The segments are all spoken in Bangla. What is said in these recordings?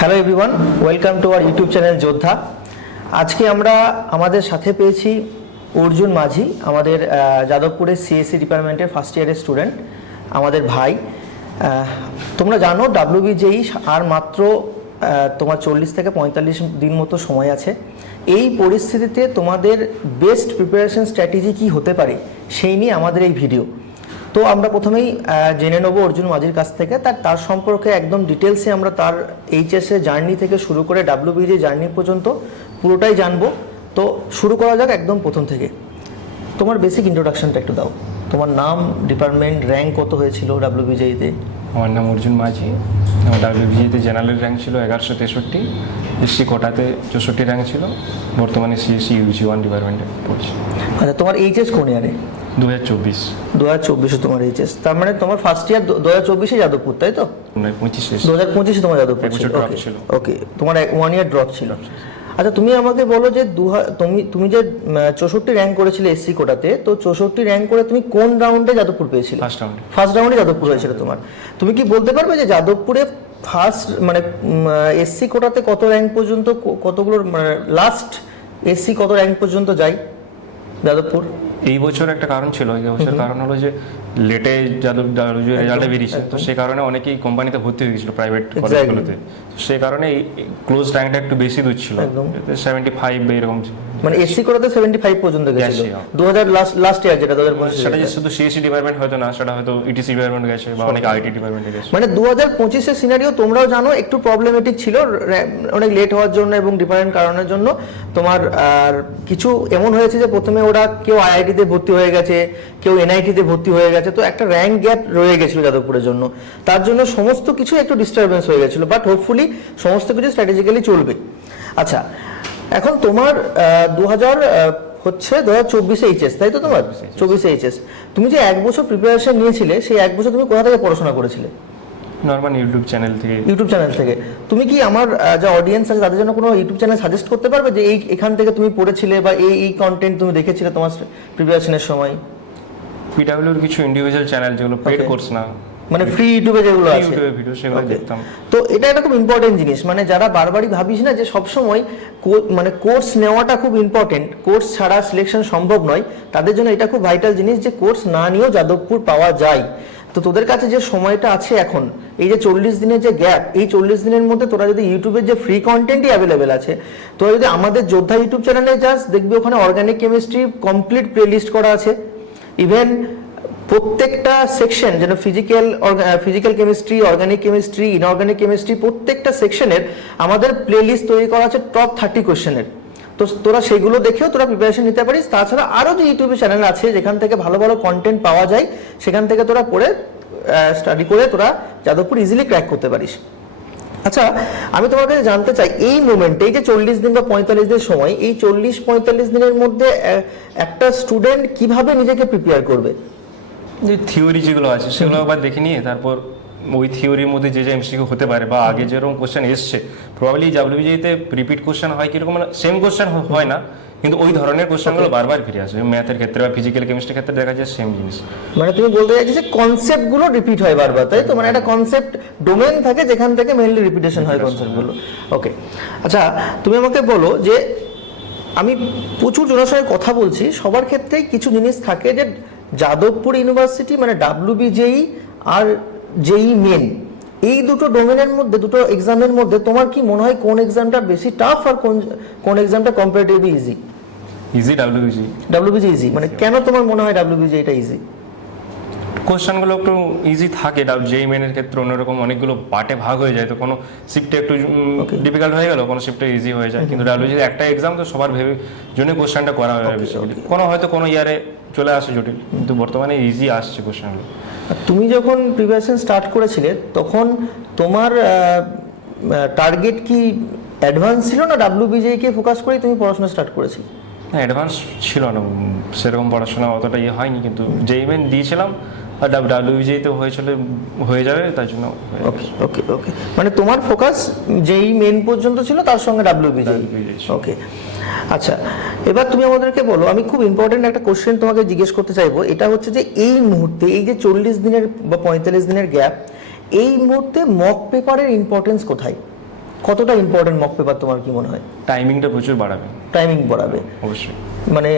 Hello everyone, welcome to our YouTube channel যোদ্ধা। আজকে আমরা আমাদের সাথে পেয়েছি অর্জুন মাঝি, আমাদের যাদবপুরের সিএসসি ডিপার্টমেন্টের ফার্স্ট ইয়ারের স্টুডেন্ট, আমাদের ভাই। তোমরা জানো WBJEE আর মাত্র তোমার 40 থেকে 45 দিন মতো সময় আছে। এই পরিস্থিতিতে তোমাদের বেস্ট প্রিপারেশন স্ট্র্যাটেজি কী হতে পারে সেই নিয়ে আমাদের এই ভিডিও। তো আমরা প্রথমেই জেনে নেব অর্জুন মাঝির কাছ থেকে তার সম্পর্কে একদম ডিটেলসে আমরা তার এইচএসএ জার্নি থেকে শুরু করে WBJEE জার্নি পর্যন্ত পুরোটাই জানবো। তো শুরু করা যাক একদম প্রথম থেকে। তোমার বেসিক ইন্ট্রোডাকশনটা একটু দাও। তোমার নাম, ডিপার্টমেন্ট, র্যাঙ্ক কত হয়েছিল WBJEE-তে? আমার নাম অর্জুন মাঝি। আমার WBJEE-তে জেনারেল র্যাঙ্ক ছিল 1163, এসসি কোটাতে 64 র্যাঙ্ক ছিল। বর্তমানে সিএসসি UG1 ডিপার্টমেন্টে পড়ছি। আচ্ছা, তোমার এইচএস কোন ইয়ারে? 2024 তোমার এইচএস, তার মানে তোমার ফার্স্ট ইয়ার 2024-এ যাদবপুর, তাই তো? 2025-এ তোমার যাদবপুর ছিল। ওকে, তোমার 1 ইয়ার ড্রপ ছিল। আচ্ছা, তুমি আমাকে বলো যে তুমি যে 64 র্যাঙ্ক করেছিলে এসসি কোটাতে, তো 64 র্যাঙ্ক করে তুমি কোন রাউন্ডে যাদবপুর পেয়েছিলে? ফার্স্ট রাউন্ডে যাদবপুর হয়েছিল তোমার। তুমি কি বলতে পারবে যে যাদবপুরে ফার্স্ট মানে এসসি কোটাতে কত র্যাঙ্ক পর্যন্ত, কতগুলো লাস্ট এসসি কত র্যাঙ্ক পর্যন্ত যায় যাদবপুর? এই বছর একটা কারণ ছিল, এই বছর কারণ হলো যে লেটে রেজাল্টে বেরিয়েছে, তো সেই কারণে অনেকেই কোম্পানিতে ভর্তি হয়ে গেছিল প্রাইভেট কলেজগুলোতে। সেই কারণে এই ক্লোজ র্যাঙ্কটা একটু বেশি দূর ছিল, 75 এরকম। মানে এসসি কোটাতে 75 পর্যন্ত গেছিল 2000 লাস্ট ইয়ার, যেটা 2025। সেটা যে শুধু সিএসসি ডিপার্টমেন্ট হয়তো না, সেটা হয়তো ইটিসি ডিপার্টমেন্ট গেছে বা অনেক আইটি ডিপার্টমেন্টে গেছে। মানে 2025-এর সিনারিও তোমরাও জানো একটু প্রবলেমেটিক ছিল, অনেক লেট হওয়ার জন্য এবং ডিফারেন্ট কারণের জন্য। তোমার আর কিছু এমন হয়েছে যে প্রথমে ওরা কেউ আইআইটিতে ভর্তি হয়ে গেছে, কেউ এনআইটিতে ভর্তি হয়ে গেছে, তো একটা র্যাঙ্ক গ্যাপ রয়ে গেছিল যাদবপুরের জন্য। তার জন্য সমস্ত কিছু একটু ডিস্টারবেন্স হয়ে গেছিল, বাট হোপফুলি সমস্ত কিছু স্ট্র্যাটেজিক্যালি চলবে। আচ্ছা, এখন তোমার 2024 এইচএস, তাই তো? তোমার 24 এইচএস। তুমি যে 1 বছর প্রিপারেশন নিয়েছিলে, সেই 1 বছর তুমি কোথা থেকে পড়াশোনা করেছিলে? নরমাল ইউটিউব চ্যানেল থেকে। তুমি কি আমার যা অডিয়েন্স আছে তাদের জন্য কোনো ইউটিউব চ্যানেল সাজেস্ট করতে পারবে যে এখান থেকে তুমি পড়েছিলে বা এই কন্টেন্ট তুমি দেখেছিলে তোমার প্রিপারেশনের সময়? পিডব্লিউর কিছু ইন্ডিভিজুয়াল চ্যানেল, যেগুলো পেড কোর্স না, মানে ফ্রি ইউটিউবে যেগুলো আছে, ইউটিউবে ভিডিও, সেগুলো দেখতাম। তো এটা একটা খুব ইম্পর্টেন্ট জিনিস, মানে যারা বারবারই ভাবিস না যে সবসময় মানে কোর্স নেওয়াটা খুব ইম্পর্টেন্ট, কোর্স ছাড়া সিলেকশন সম্ভব নয়, তাদের জন্য এটা খুব ভাইটাল জিনিস যে কোর্স না নিয়েও যাদবপুর পাওয়া যায়। তো তোদের কাছে যে সময়টা আছে এখন, এই যে 40 দিনের যে গ্যাপ, এই 40 দিনের মধ্যে তোরা যদি ইউটিউবের যে ফ্রি কন্টেন্টই অ্যাভেলেবেল আছে, তোরা যদি আমাদের যোদ্ধা ইউটিউব চ্যানেলে যাস, দেখবি ওখানে organic chemistry complete playlist করা আছে। ইভেন প্রত্যেকটা সেকশন, যেন physical chemistry, organic chemistry, inorganic chemistry, প্রত্যেকটা সেকশনের আমাদের প্লে লিস্ট তৈরি করা আছে টপ 30 কোয়েশ্চেনের। তো তোরা সেগুলো দেখেও তোরা প্রিপারেশন নিতে পারিস। তাছাড়া আরও যে ইউটিউবে চ্যানেল আছে যেখান থেকে ভালো ভালো কন্টেন্ট পাওয়া যায়, সেখান থেকে তোরা পড়ে স্টাডি করে তোরা যাদবপুর ইজিলি ক্র্যাক করতে পারিস। আচ্ছা, আমি তোমার কাছে জানতে চাই, এই মোমেন্টে, এই যে 40 দিন বা 45 দিনের সময়, এই 40-45 দিনের মধ্যে একটা স্টুডেন্ট কিভাবে নিজেকে প্রিপেয়ার করবে? যে থিওরি যেগুলো আছে সেগুলো একবার দেখে নিয়ে তারপর ওই থিওরির মধ্যে যে এমসিকিউ হতে পারে বা আগে যেরকম কোশ্চেন এসছে, প্রবাবলি WBJEE-তে রিপিট কোশ্চেন হয় কিরকম, সেম কোশ্চেন হয় না, কিন্তু ওই ধরনের কোশ্চেনগুলো বারবার ফিরে আসে। ম্যাথের ক্ষেত্রে বা ফিজিক্যাল কেমিস্ট্রির ক্ষেত্রে দেখা যায় সেম জিনিস। মানে তুমি বলতে চাইছো যে কনসেপ্টগুলো রিপিট হয় বারবার, তাই তো? মানে একটা কনসেপ্ট ডোমেন থাকে যেখান থেকে মেইনলি রিপিটেশন হয় কনসেপ্টগুলো। ওকে, আচ্ছা, তুমি আমাকে বলো যে আমি প্রচুর জনের সঙ্গে কথা বলছি, সবার ক্ষেত্রেই কিছু জিনিস থাকে যে যাদবপুর ইউনিভার্সিটি মানে WBJEE আর JEE মেন, এই দুটো ডোমেনের মধ্যে, দুটো এক্সামের মধ্যে তোমার কি মনে হয় কোন এক্সামটা বেশি টাফ আর কোন এক্সামটা কম্পারেটিভলি ইজি? WBJEE easy. মানে কেন তোমার মনে হয় WBJEE এটা ইজি? কোশ্চেনগুলো একটু ইজি থাকে। JEE মেনের ক্ষেত্রে অন্যরকম অনেকগুলো পার্টে ভাগ হয়ে যায়, তো কোনো শিফটে একটু ডিফিকাল্ট হয়ে গেল, কোনো শিফটে ইজি হয়ে যায়। কিন্তু WBJEE একটা এক্সাম, তো সবার ভেবে জন্য কোশ্চেনটা করা হয় বেসিক্যালি। কোনো হয়তো কোনো ইয়ারে চলে আসে জটিল, কিন্তু বর্তমানে ইজি আসছে কোশ্চেনগুলো। তুমি যখন প্রিপারেশন স্টার্ট করেছিলে তখন তোমার টার্গেট কি অ্যাডভান্স ছিল না WBJEE-কে ফোকাস করেই তুমি পড়াশোনা স্টার্ট করেছিলে? না, অ্যাডভান্স ছিল না, সেরকম পড়াশোনা অতটা হয়নি, কিন্তু JEE মেন দিয়েছিলাম আর WBJEE-তে হয়ে যাবে, তার জন্য। ওকে ওকে ওকে, মানে তোমার ফোকাস JEE মেন পর্যন্ত ছিল, তার সঙ্গে WBJEE। ওকে, আচ্ছা, এবার তুমি আমাদেরকে বলো, আমি খুব ইম্পর্টেন্ট একটা কোশ্চেন তোমাকে জিজ্ঞেস করতে চাইবো। এটা হচ্ছে যে এই মুহূর্তে, এই যে 40 দিনের বা 45 দিনের গ্যাপ, এই মুহূর্তে মক পেপারের ইম্পর্টেন্স কোথায়? কতটা ইম্পর্টেন্ট মক পেপার তোমার কি মনে হয়? টাইমিংটা প্রচুর বাড়াবে। টাইমিং বাড়াবে অবশ্যই। মানে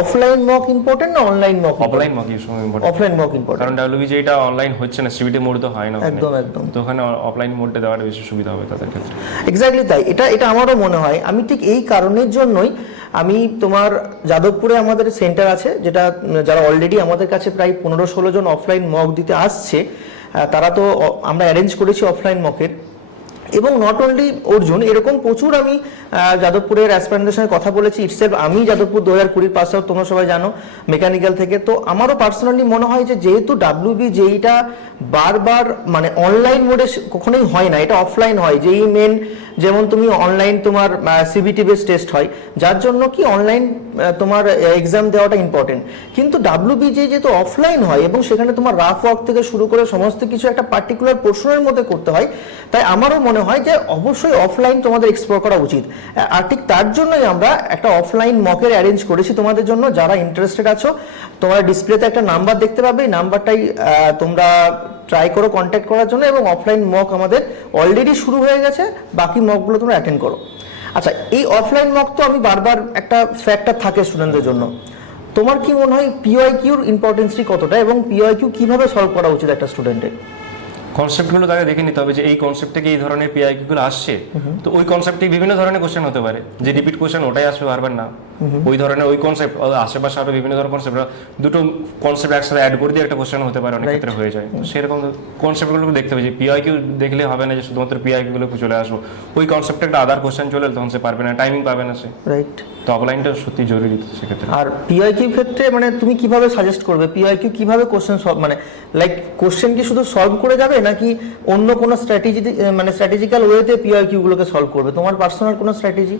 অফলাইন মক ইম্পর্টেন্ট না online mock? Offline mock important. Offline mock important, কারণ WBJ এটা অনলাইন হচ্ছে না, সিবিটি মোড তো হয় না। একদম একদম। তো ওখানে অফলাইন মোডটা দেওয়াটা বেশি সুবিধা হবে তাদের ক্ষেত্রে। এক্স্যাক্টলি তাই, এটা আমারও মনে হয়। আমি ঠিক এই কারণের জন্যই আমি তোমার যাদবপুরে আমাদের সেন্টার আছে, যেটা যারা অলরেডি আমাদের কাছে প্রায় 15-16 জন অফলাইন মক দিতে আসছে, তারা তো আমরা অ্যারেঞ্জ করেছি অফলাইন মকের। এবং নট অনলি অর্জুন, এরকম প্রচুর আমি যাদবপুরের অ্যাসপিরেন্টদের সঙ্গে কথা বলেছি। ইটসেলফ আমি যাদবপুর 2020 পাস আউট, তোমরা সবাই জানো, মেকানিক্যাল থেকে। তো আমারও পার্সোনালি মনে হয় যে যেহেতু WBJটা বারবার মানে অনলাইন মোডে কখনোই হয় না, এটা অফলাইন হয়। যেই মেন যেমন তুমি অনলাইন তোমার CBT বেস টেস্ট হয়, যার জন্য কি অনলাইন তোমার এক্সাম দেওয়াটা ইম্পর্টেন্ট। কিন্তু WBJ যেহেতু অফলাইন হয় এবং সেখানে তোমার রাফ ওয়ার্ক থেকে শুরু করে সমস্ত কিছু একটা পার্টিকুলার পোর্শনের মধ্যে করতে হয়, তাই আমারও মনে হয় যে অবশ্যই অফলাইন তোমাদের এক্সপ্লোর করা উচিত। আর ঠিক তার জন্যই আমরা একটা অফলাইন মকের অ্যারেঞ্জ করেছি তোমাদের জন্য। যারা ইন্টারেস্টেড আছো, তোমরা ডিসপ্লেতে একটা নাম্বার দেখতে পাবে, এই নাম্বারটাই তোমরা ট্রাই করো কন্ট্যাক্ট করার জন্য। এবং অফলাইন মক আমাদের অলরেডি শুরু হয়ে গেছে, বাকি মকগুলো তোমরা অ্যাটেন্ড করো। আচ্ছা, এই অফলাইন মক তো আমি বারবার একটা ফ্যাক্টর থাকে স্টুডেন্টদের জন্য। তোমার কি মনে হয় PYQর ইম্পর্টেন্সটি কতটা, এবং PYQ কিভাবে সলভ করা উচিত একটা স্টুডেন্টের? কনসেপ্টগুলো তাকে দেখে নিতে হবে যে এই কনসেপ্ট থেকে এই ধরনের PYQ গুলো আসছে। তো ওই কনসেপ্টে বিভিন্ন ধরনের কোশ্চেন হতে পারে, যে রিপিট কোশ্চেন ওটাই আসবে বারবার না। ওই ধরনের ওই কনসেপ্ট আশেপাশে আরো বিভিন্ন ধরনের কনসেপ্ট, দুটো কনসেপ্ট একসাথে অ্যাড করে দিয়ে একটা কোশ্চেন হতে পারে, অনেক ক্ষেত্রে হয়ে যায়। তো সেরকম কনসেপ্টগুলো দেখতে হবে। যে PYQ দেখলে হবে না যে শুধুমাত্র PYQ গুলো চলে আসবো, ওই কনসেপ্টে একটা আদার কোশ্চেন চলে তখন সে পারবে না, টাইমিং পাবে না সে। রাইট। তো অফলাইনটা সত্যি জরুরি সেক্ষেত্রে। আর PYQ ক্ষেত্রে মানে তুমি কিভাবে সাজেস্ট করবে PYQ কিভাবে কোশ্চেন সলভ, মানে লাইক কোশ্চেন কি শুধু সলভ করে যাবে, নাকি অন্য কোনো স্ট্র্যাটেজি মানে স্ট্র্যাটেজিক্যাল ওয়েতে PYQ গুলোকে সলভ করবে? তোমার পার্সোনাল কোনো স্ট্র্যাটেজি?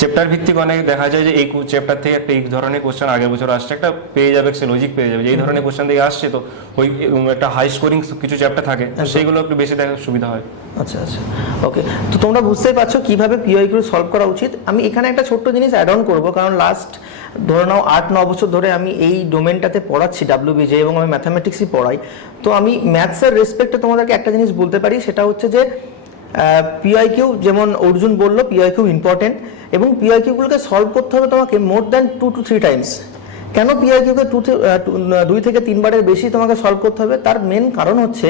চ্যাপ্টার ভিত্তিক অনেক দেখা যায় যে এই চ্যাপ্টার থেকে একটা এই ধরনের কোশ্চেন আগের বছর আসছে, একটা পেয়ে যাবে, সে লজিক পেয়ে যাবে যে এই ধরনের কোশ্চেন থেকে আসছে। তো ওই একটা হাই স্কোরিং কিছু চ্যাপ্টার থাকে, সেইগুলো একটু বেশি দেখার সুবিধা হয়। আচ্ছা আচ্ছা, ওকে। তো তোমরা বুঝতেই পারছো কিভাবে PYQ সলভ করা উচিত। আমি এখানে একটা ছোট্ট জিনিস অ্যাড অন করবো, কারণ লাস্ট ধরে নাও 8-9 বছর ধরে আমি এই ডোমেনটাতে পড়াচ্ছি WBJ, এবং আমি ম্যাথামেটিক্সই পড়াই। তো আমি ম্যাথসের রেসপেক্টে তোমাদেরকে একটা জিনিস বলতে পারি, সেটা হচ্ছে যে PYQ, যেমন অর্জুন বললো, PYQ ইম্পর্টেন্ট, এবং PYQ গুলোকে সলভ করতে হবে তোমাকে মোর দ্যান 2 to 3 টাইমস। কেন PYQ কে 2 থেকে 3 বারের বেশি তোমাকে সলভ করতে হবে? তার মেন কারণ হচ্ছে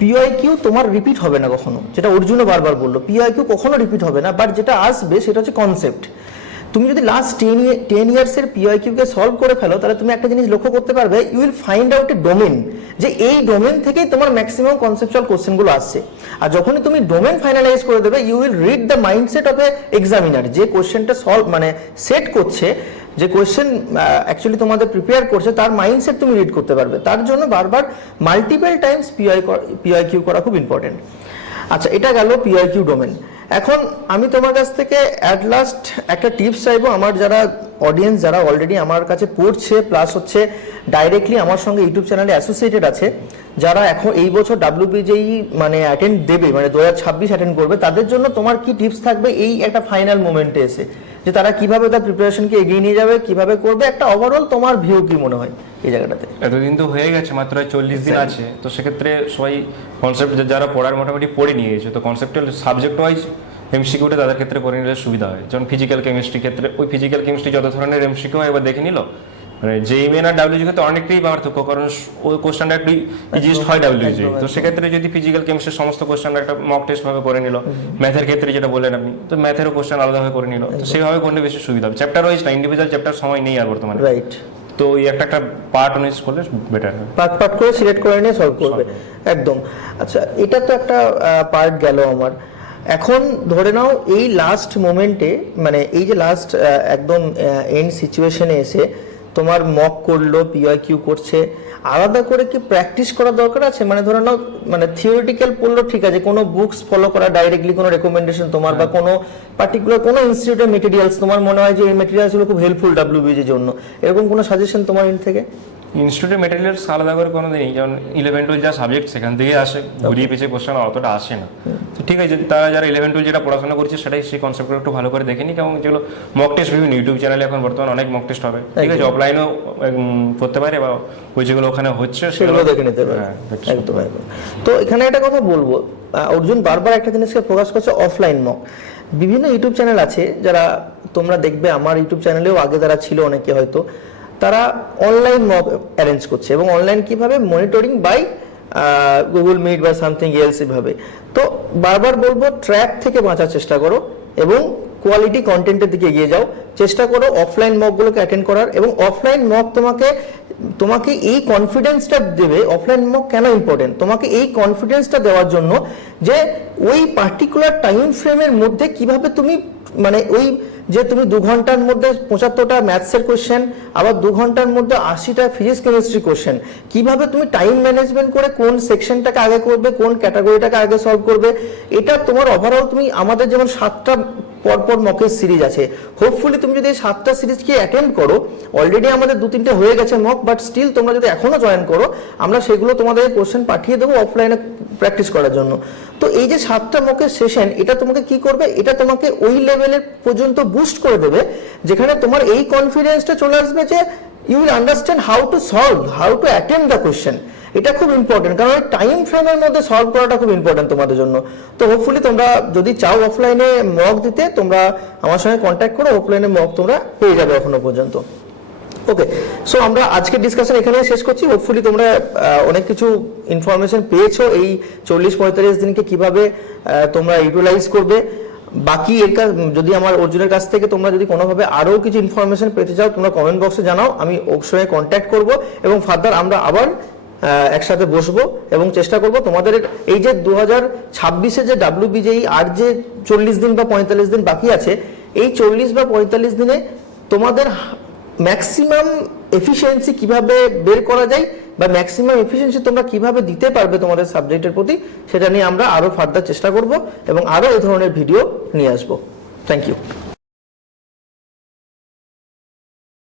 PYQ তোমার রিপিট হবে না কখনো, যেটা অর্জুনও বারবার বললো। PYQ কখনো রিপিট হবে না, বাট যেটা আসবে সেটা হচ্ছে কনসেপ্ট। তুমি যদি লাস্ট 10 ইয়ার্সের PYQ কে সলভ করে ফেলো, তাহলে তুমি একটা জিনিস লক্ষ্য করতে পারবে, you will find out a domain, যে এই ডোমেন থেকেই তোমার ম্যাক্সিমাম কনসেপচুয়াল কোশ্চেনগুলো আসছে। আর যখনই তুমি ডোমেন ফাইনালাইজ করে দেবে, you will read the mindset of a examiner, যে কোশ্চেনটা সলভ মানে সেট করছে, যে কোশ্চেন অ্যাকচুয়ালি তোমাদের প্রিপেয়ার করছে, তার মাইন্ডসেট তুমি রিড করতে পারবে। তার জন্য বারবার মাল্টিপল টাইমস PYQ করা খুব ইম্পর্টেন্ট। আচ্ছা, এটা গেল PYQ ডোমেন। এখন আমি তোমার কাছ থেকে অ্যাট লাস্ট একটা টিপস চাইবো। আমার যারা অডিয়েন্স, যারা অলরেডি আমার কাছে পড়ছে, প্লাস হচ্ছে ডাইরেক্টলি আমার সঙ্গে ইউটিউব চ্যানেলে অ্যাসোসিয়েটেড আছে, যারা এখন এই বছর WBJ মানে অ্যাটেন্ড দেবে, মানে 2026 অ্যাটেন্ড করবে, তাদের জন্য তোমার কি টিপস থাকবে এই একটা ফাইনাল মোমেন্টে এসে, যে তারা কিভাবে তার প্রিপারেশনকে এগিয়ে নিয়ে যাবে, কিভাবে করবে? একটা ওভারঅল তোমার ভিউ কি মনে হয় এই জায়গাটাতে? এতদিন তো হয়ে গেছে, মাত্র 40 দিন আছে। তো সেক্ষেত্রে সবাই কনসেপ্ট যারা পড়ার মোটামুটি পড়ে নিয়ে গেছে, তো কনসেপ্টুয়াল সাবজেক্ট ওয়াইজ MCQটা তাদের ক্ষেত্রে করে নিলে সুবিধা হয়। যেমন ফিজিক্যাল কেমিস্ট্রি ক্ষেত্রে ওই ফিজিক্যাল কেমিস্ট্রি যত ধরনের MCQ হয় এবার দেখে নিল। মানে JEE আর WBJ ক্ষেত্রে অনেকটাই পার্থক্য, কারণ ওই কোশ্চেনটা একটু ইজিয়েস্ট হয় WBJ। তো সেক্ষেত্রে যদি ফিজিক্যাল কেমিস্ট্রির সমস্ত কোশ্চেন একটা মক টেস্ট ভাবে করে নিল, ম্যাথের ক্ষেত্রে যেটা বললেন আপনি, তো ম্যাথেরও কোশ্চেন আলাদাভাবে করে নিল, তো সেইভাবে করলে বেশি সুবিধা হবে। চ্যাপ্টার ওয়াইজ না, ইন্ডিভিজুয়াল চ্যাপ্টার সময় নেই আর বর্তমানে। রাইট। তো এই একটা পার্ট অনুযায়ী করলে বেটার হবে, পার্ট করে সিলেক্ট করে নিয়ে সলভ করবে একদম। আচ্ছা, এটা তো একটা পার্ট গেল আমার। এখন ধরে নাও এই লাস্ট মোমেন্টে, মানে এই যে লাস্ট একদম এন্ড সিচুয়েশনে এসে তোমার মক করলো, PYQ করছে, আলাদা করে কি প্র্যাকটিস করা দরকার আছে? মানে ধরে নাও মানে থিওরিটিক্যাল পড়লো, ঠিক আছে, কোনো বুকস ফলো করা, ডাইরেক্টলি কোনো রেকমেন্ডেশন তোমার, বা কোনো পার্টিকুলার কোনো ইনস্টিটিউটের মেটেরিয়ালস তোমার মনে হয় যে এই মেটেরিয়ালসগুলো খুব হেল্পফুল WBJ এর জন্য, এরকম কোনো সাজেশন তোমার এন্ড থেকে? ইনস্টিটিউটের মেটেরিয়ালস আলাদা করে কোনো দিনই, যেমন 11-12 যা সাবজেক্ট সেখান থেকে আসে, ঘুরিয়ে পেঁচিয়ে কোশ্চেন অতটা আসে না। তো ঠিক আছে, তারা যারা 11-12 যেটা পড়াশোনা করছে সেটাই সেই কনসেপ্টগুলো একটু ভালো করে দেখে নিক। এবং যেগুলো মক টেস্ট বিভিন্ন ইউটিউব চ্যানেলে এখন বর্তমানে অনেক মক টেস্ট হবে, ঠিক আছে, অফলাইনেও করতে পারে, বা ওই যেগুলো ওখানে হচ্ছে সেগুলো দেখে নিতে পারে। হ্যাঁ, একদম একদম। তো এখানে একটা কথা বলবো, অর্জুন বারবার একটা জিনিসকে ফোকাস করছে, অফলাইন মক। বিভিন্ন ইউটিউব চ্যানেল আছে যারা তোমরা দেখবে, আমার ইউটিউব চ্যানেলেও আগে যারা ছিল অনেকে হয়তো, তারা অনলাইন মক অ্যারেঞ্জ করছে এবং অনলাইন কিভাবে মনিটরিং বাই গুগল মিট বা সামথিং এলস এভাবে। তো বারবার বলবো ট্র্যাপ থেকে বাঁচার চেষ্টা করো এবং কোয়ালিটি কন্টেন্টের দিকে এগিয়ে যাও, চেষ্টা করো অফলাইন মকগুলোকে অ্যাটেন্ড করার। এবং অফলাইন মক তোমাকে এই কনফিডেন্সটা দেবে। অফলাইন মক কেন ইম্পর্টেন্ট, তোমাকে এই কনফিডেন্সটা দেওয়ার জন্য যে ওই পার্টিকুলার টাইম ফ্রেমের মধ্যে কিভাবে তুমি মানে ওই যে তুমি 2 ঘন্টার মধ্যে 75টা ম্যাথসের কোশ্চেন, আবার 2 ঘন্টার মধ্যে 80টা ফিজিক্স কেমিস্ট্রি কোশ্চেন, কিভাবে তুমি টাইম ম্যানেজমেন্ট করে কোন সেকশনটাকে আগে করবে, কোন ক্যাটাগরিটাকে আগে সলভ করবে, এটা তোমার ওভারঅল তুমি আমাদের যেমন 7টা পরপর মকের সিরিজ আছে, হোপফুলি তুমি যদি এই 7টা সিরিজকে অ্যাটেন্ড করো, অলরেডি আমাদের 2-3টে হয়ে গেছে মক, বাট স্টিল তোমরা যদি এখনো জয়েন করো, আমরা সেগুলো তোমাদের কোশ্চেন পাঠিয়ে দেবো অফলাইনে প্র্যাকটিস করার জন্য। তো এই যে 7টা মকের সেশন, এটা তোমাকে কি করবে, এটা তোমাকে ওই লেভেলের পর্যন্ত বুস্ট করে দেবে যেখানে তোমার এই কনফিডেন্সটা চলে আসবে যে you will understand how to solve, how to attend the question. এটা খুব ইম্পর্টেন্ট, কারণ টাইম ফ্রেমের মধ্যে সলভ করাটা খুব ইম্পর্টেন্ট তোমাদের জন্য। তো হোপফুলি তোমরা যদি চাও অফলাইনে মক দিতে, তোমরা আমার সঙ্গে কন্ট্যাক্ট করো, অফলাইনে মক তোমরা পেয়ে যাবে এখনো পর্যন্ত। ওকে, সো আমরা আজকের ডিসকাশন এখানে শেষ করছি। হোপফুলি তোমরা অনেক কিছু ইনফরমেশন পেয়েছো এই 40-45 দিনকে কিভাবে তোমরা ইউটিলাইজ করবে। বাকি যদি আমার অর্জুনের কাছ থেকে তোমরা যদি কোনোভাবে আরও কিছু ইনফরমেশন পেতে চাও, তোমরা কমেন্ট বক্সে জানাও, আমি ওর সঙ্গে কন্ট্যাক্ট করবো এবং ফার্দার আমরা আবার একসাথে বসবো এবং চেষ্টা করব তোমাদের এই যে 2026-এ যে WBJEE আর যে 40 দিন বা 45 দিন বাকি আছে, এই 40 বা 45 দিনে তোমাদের ম্যাক্সিমাম এফিসিয়েন্সি কিভাবে বের করা যায় বা ম্যাক্সিমাম এফিসিয়েন্সি তোমরা কিভাবে দিতে পারবে তোমাদের সাবজেক্টের প্রতি, সেটা নিয়ে আমরা আরো ফার্দার চেষ্টা করব এবং আরো এই ধরনের ভিডিও নিয়ে আসবো। Thank you.